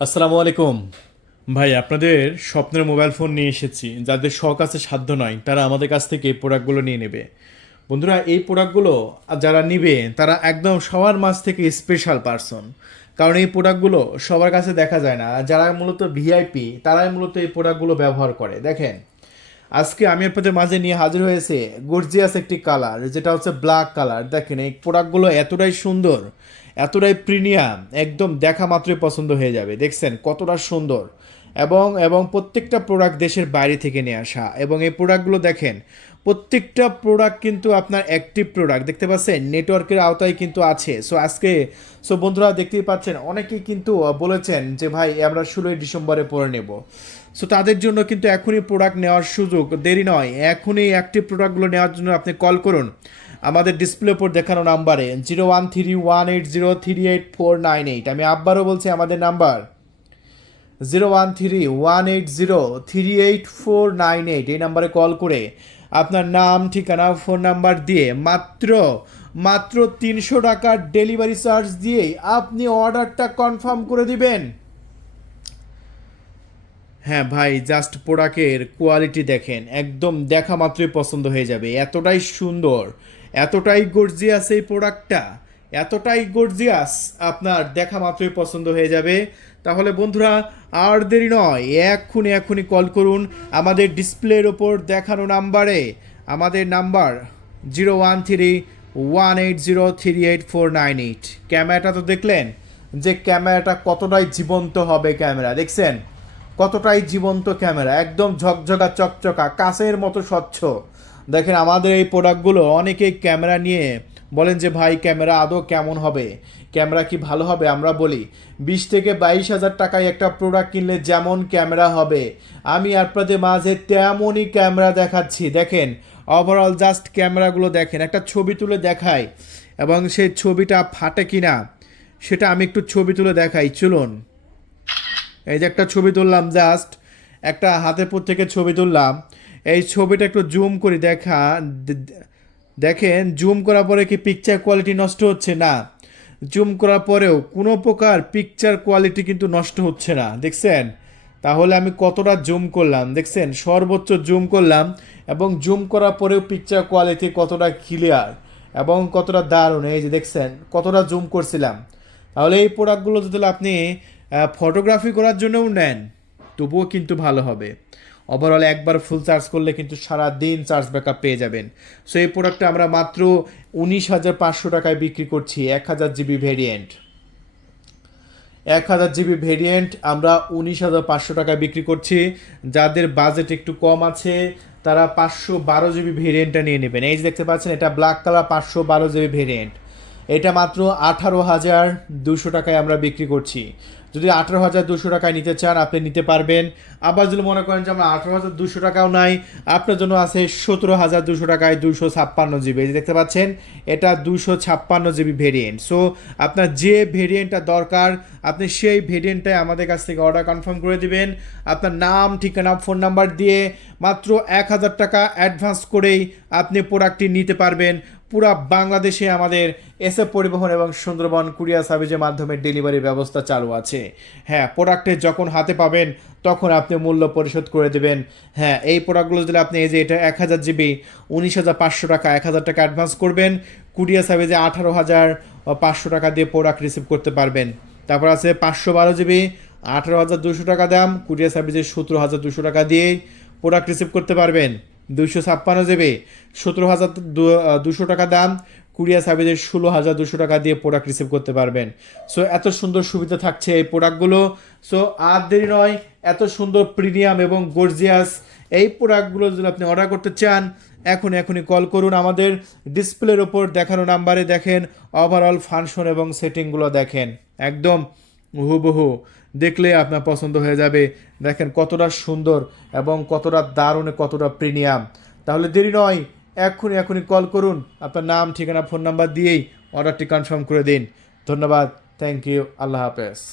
আসসালামু আলাইকুম। ভাই, আপনাদের স্বপ্নের মোবাইল ফোন নিয়ে এসেছি, যাদের শখ আছে, সাধ্য নয়, তারা আমাদের কাছ থেকে এই প্রোডাক্টগুলো নিয়ে নেবে। বন্ধুরা, এই প্রোডাক্টগুলো যারা নিবে, তারা একদম সবার মাছ থেকে স্পেশাল পারসন কারণ এই প্রোডাক্টগুলো সবার কাছে দেখা যায় না। যারা মূলত ভিআইপি তারাই মূলত এই প্রোডাক্টগুলো ব্যবহার করে। দেখেন আজকে আমি আপনাদের মাঝে নিয়ে হাজির হয়েছে গর্জিয়াস একটি কালার, যেটা হচ্ছে ব্ল্যাক কালার। দেখেন, এই প্রোডাক্টগুলো এতটাই সুন্দর, এতটাই প্রিমিয়াম একদম দেখা মাত্রই পছন্দ হয়ে যাবে। দেখছেন, কতটা সুন্দর। এবং এবং প্রত্যেকটা প্রোডাক্ট দেশের বাইরে থেকে নিয়ে আসা। এবং এই প্রোডাক্টগুলো দেখেন, প্রত্যেকটা প্রোডাক্ট কিন্তু আপনার অ্যাক্টিভ প্রোডাক্ট দেখতে পাচ্ছেন? নেটওয়ার্কের আওতায় কিন্তু আছে। সো আজকে সো বন্ধুরা দেখতেই পাচ্ছেন, অনেকেই কিন্তু বলেছেন যে, ভাই, আমরা ষোলোই ডিসেম্বরে পরে নেব। সো তাদের জন্য কিন্তু এখনই প্রোডাক্ট নেওয়ার সুযোগ দেরি নয়। এখনই অ্যাক্টিভ প্রোডাক্টগুলো নেওয়ার জন্য আপনি কল করুন। আমাদের ডিসপ্লে উপর দেখানো নাম্বারে zero one three one eight zero three eight four nine eight আমি আবারও বলছি আমাদের number zero one three one eight zero three eight four nine eight এই নাম্বারে কল করে আপনার নাম, ঠিকানা ফোন নাম্বার দিয়ে মাত্র মাত্র তিনশো টাকার ডেলিভারি চার্জ দিয়েই আপনি অর্ডারটা কনফার্ম করে দিবেন। হ্যাঁ ভাই জাস্ট প্রোডাক্টের কোয়ালিটি দেখেন, একদম দেখা মাত্রই পছন্দ হয়ে যাবে, এতটাই সুন্দর, এতটাই গর্জিয়াস এই প্রোডাক্টটা এতটাই গর্জিয়াস আপনার দেখা মাত্রই পছন্দ হয়ে যাবে। তাহলে বন্ধুরা, আর দেরি নয়, এক্ষুনি এক্ষুনি কল করুন আমাদের ডিসপ্লের ওপর দেখানো নাম্বারে। আমাদের number zero one three one eight zero three eight four nine eight ক্যামেরাটা তো দেখলেন যে ক্যামেরাটা কতটাই জীবন্ত হবে ক্যামেরা, দেখছেন? কতটাই জীবন্ত ক্যামেরা, একদম ঝকঝকা, চকচকা, কাঁচের মতো স্বচ্ছ। দেখেন আমাদের এই প্রোডাক্টগুলো অনেকেই ক্যামেরা নিয়ে বলেন যে, ভাই, ক্যামেরা আদৌ কেমন হবে? ক্যামেরা কি ভালো হবে? আমরা বলি, বিশ থেকে বাইশ হাজার টাকায় একটা প্রোডাক্ট কিনলে যেমন ক্যামেরা হবে। আমি আপনাদের মাঝে তেমনই ক্যামেরা দেখাচ্ছি। দেখেন ওভারঅল জাস্ট ক্যামেরাগুলো দেখেন। একটা ছবি তুলে দেখাই, এবং সেই ছবিটা ফাটে কি না সেটা আমি একটু ছবি তুলে দেখাই। চলুন, এই যে একটা ছবি তুললাম জাস্ট একটা হাতের পর থেকে ছবি তুললাম। এই ছবিটা একটু জুম করে দেখা দেখেন, জুম করার পরে কি পিকচার কোয়ালিটি নষ্ট হচ্ছে? না। জুম করার পরেও কোনো প্রকার পিকচার কোয়ালিটি কিন্তু নষ্ট হচ্ছে না, দেখছেন? তাহলে আমি কতটা জুম করলাম, দেখছেন? সর্বোচ্চ জুম করলাম এবং জুম করার পরেও পিকচার কোয়ালিটি কতটা ক্লিয়ার এবং কতটা দারুণ, এই যে দেখছেন, কতটা জুম করছিলাম। তাহলে এই প্রোডাক্টগুলো যদি আপনি ফটোগ্রাফি করার জন্যও নেন তবুও কিন্তু ভালো হবে। ওভারঅল একবার ফুল চার্জ করলে কিন্তু সারা দিন চার্জ ব্যাকআপ পেয়ে যাবেন। সো এই প্রোডাক্টটা আমরা মাত্র উনিশ হাজার পাঁচশো টাকায় বিক্রি করছি, এক হাজার জিবি ভেরিয়েন্ট এক হাজার জিবি ভেরিয়েন্ট আমরা উনিশ হাজার পাঁচশো টাকায় বিক্রি করছি। যাদের বাজেট একটু কম আছে, তারা পাঁচশো বারো জিবি ভেরিয়েন্টটা নিয়ে নেবেন। এই যে দেখতে পাচ্ছেন, এটা ব্ল্যাক কালার পাঁচশো বারো জিবি ভেরিয়েন্ট এটা মাত্র আঠারো হাজার দুশো টাকায় আমরা বিক্রি করছি। যদি আঠারো হাজার দুশো টাকায় নিতে চান, আপনি নিতে পারবেন। আবার যদি মনে করেন যে আমরা আঠারো হাজার দুশো টাকাও নাই, আপনার জন্য আছে সতেরো হাজার দুশো টাকায় দুশো ছাপ্পান্ন জিবি। এই যে দেখতে পাচ্ছেন, এটা দুশো ছাপ্পান্ন জিবি ভেরিয়েন্ট সো আপনার যে ভেরিয়েন্টটা দরকার, আপনি সেই ভেরিয়েন্টটাই আমাদের কাছ থেকে অর্ডার কনফার্ম করে দিবেন। আপনার নাম, ঠিকানা ফোন নাম্বার দিয়ে মাত্র এক হাজার টাকা অ্যাডভান্স করেই আপনি প্রোডাক্টটি নিতে পারবেন। পুরা বাংলাদেশে আমাদের এসএফ পরিবহন এবং সুন্দরবন কুরিয়ার সার্ভিসের মাধ্যমে ডেলিভারি ব্যবস্থা চালু আছে। হ্যাঁ প্রোডাক্টে যখন হাতে পাবেন, তখন আপনি মূল্য পরিশোধ করে দেবেন। হ্যাঁ এই প্রোডাক্টগুলো যদি আপনি এই যে এটা এক হাজার জিবি, উনিশ হাজার পাঁচশো টাকা, এক হাজার টাকা অ্যাডভান্স করবেন, কুরিয়ার সার্ভিসে আঠারো হাজার পাঁচশো টাকা দিয়ে প্রোডাক্ট রিসিভ করতে পারবেন। তারপর আছে পাঁচশো বারো জিবি, আঠারো হাজার দুশো টাকা দাম, কুরিয়ার সার্ভিসে সতেরো হাজার দুশো টাকা দিয়ে প্রোডাক্ট রিসিভ করতে পারবেন। দুশো ছাপ্পান্ন জিবি সতেরো হাজার দুশো টাকা দাম। কুরিয়ার সার্ভিসের ষোলো হাজার দুশো টাকা দিয়ে প্রোডাক্ট রিসিভ করতে পারবেন। সো এত সুন্দর সুবিধা থাকছে এই প্রোডাক্টগুলো সো আর দেরি নয়, এত সুন্দর প্রিমিয়াম এবং গর্জিয়াস এই প্রোডাক্টগুলো যদি আপনি অর্ডার করতে চান, এখন এখনই কল করুন আমাদের। ডিসপ্লের ওপর দেখানো নাম্বারে দেখেন ওভারঅল ফাংশন এবং সেটিংগুলো দেখেন। একদম হুবহু দেখলে আপনার পছন্দ হয়ে যাবে। দেখেন কতটা সুন্দর এবং কতটা দারুণ, কতটা প্রিমিয়াম তাহলে দেরি নয়, এক্ষুনি এখনই কল করুন। আপনার নাম, ঠিকানা ফোন নাম্বার দিয়েই অর্ডারটি কনফার্ম করে দিন। ধন্যবাদ থ্যাংক ইউ আল্লাহ হাফেজ।